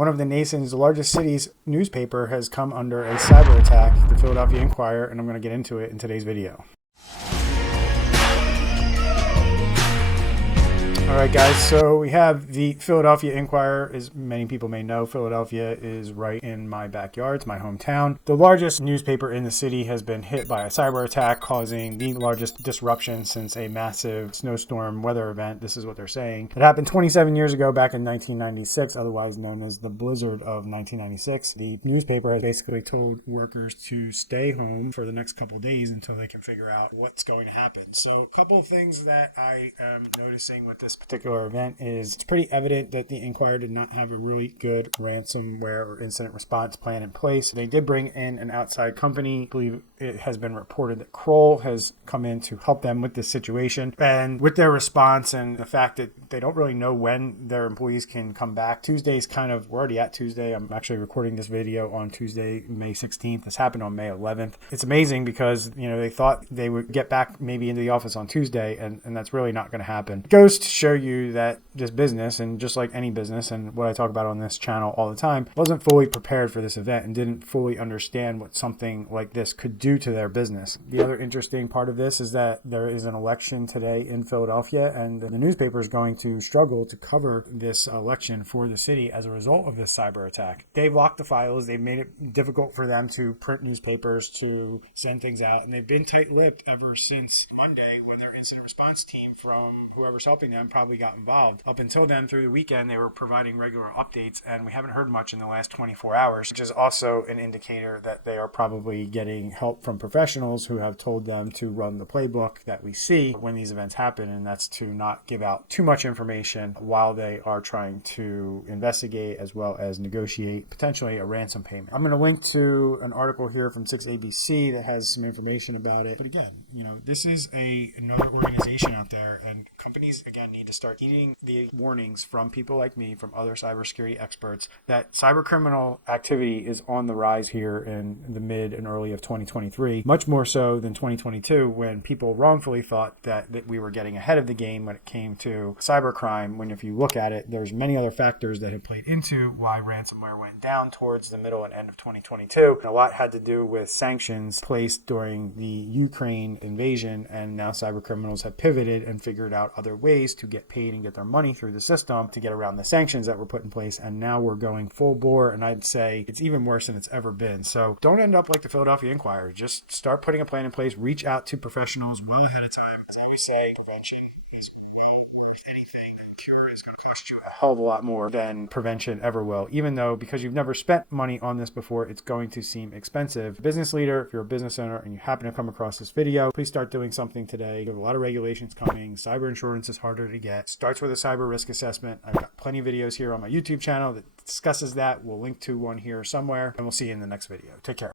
One of the nation's largest cities' newspaper has come under a cyber attack, the Philadelphia Inquirer, and I'm going to get into it in today's video. All right, guys, so we have the Philadelphia Inquirer. As many people may know, Philadelphia is right in my backyard. It's my hometown. The largest newspaper in the city has been hit by a cyber attack, causing the largest disruption since a massive snowstorm weather event. This is what they're saying. It happened 27 years ago, back in 1996, otherwise known as the blizzard of 1996. The newspaper has basically told workers to stay home for the next couple of days until they can figure out what's going to happen. So a couple of things that I am noticing with this particular event is it's pretty evident that the Inquirer did not have a really good ransomware or incident response plan in place. They did bring in an outside company. I believe it has been reported that Kroll has come in to help them with this situation. And with their response and the fact that they don't really know when their employees can come back, Tuesday's we're already at Tuesday. I'm actually recording this video on Tuesday, May 16th. This happened on May 11th. It's amazing because, they thought they would get back maybe into the office on Tuesday, and that's really not going to happen. It goes to show you that this business, and just like any business, and what I talk about on this channel all the time, wasn't fully prepared for this event and didn't fully understand what something like this could do to their business. The other interesting part of this is that there is an election today in Philadelphia, and the newspaper is going to struggle to cover this election for the city as a result of this cyber attack. They've locked the files. They've made it difficult for them to print newspapers, to send things out, and they've been tight-lipped ever since Monday when their incident response team from whoever's helping them probably got involved. Up until then, through the weekend, they were providing regular updates, and we haven't heard much in the last 24 hours, which is also an indicator that they are probably getting help from professionals who have told them to run the playbook that we see when these events happen, and that's to not give out too much information while they are trying to investigate as well as negotiate potentially a ransom payment. I'm going to link to an article here from 6ABC that has some information about it. But again, this is another organization out there, and companies, again, need to start heeding the warnings from people like me, from other cybersecurity experts, that cybercriminal activity is on the rise here in the mid and early of 2023, much more so than 2022, when people wrongfully thought that we were getting ahead of the game when it came to cybercrime, when if you look at it, there's many other factors that have played into why ransomware went down towards the middle and end of 2022. And a lot had to do with sanctions placed during the Ukraine invasion, and now cybercriminals have pivoted and figured out other ways to get paid and get their money through the system to get around the sanctions that were put in place. And now we're going full bore, and I'd say it's even worse than it's ever been. So don't end up like the Philadelphia Inquirer. Just start putting a plan in place. Reach out to professionals well ahead of time. As I always say, prevention is well worth anything. The cure is going to cost you a hell of a lot more than prevention ever will, even though, because you've never spent money on this before, it's going to seem expensive. Business leader, if you're a business owner and you happen to come across this video, please start doing something today. There's a lot of regulations coming. Cyber insurance is harder to get. Starts with a cyber risk assessment. I've got plenty of videos here on my YouTube channel that discusses that. We'll link to one here somewhere, and we'll see you in the next video. Take care.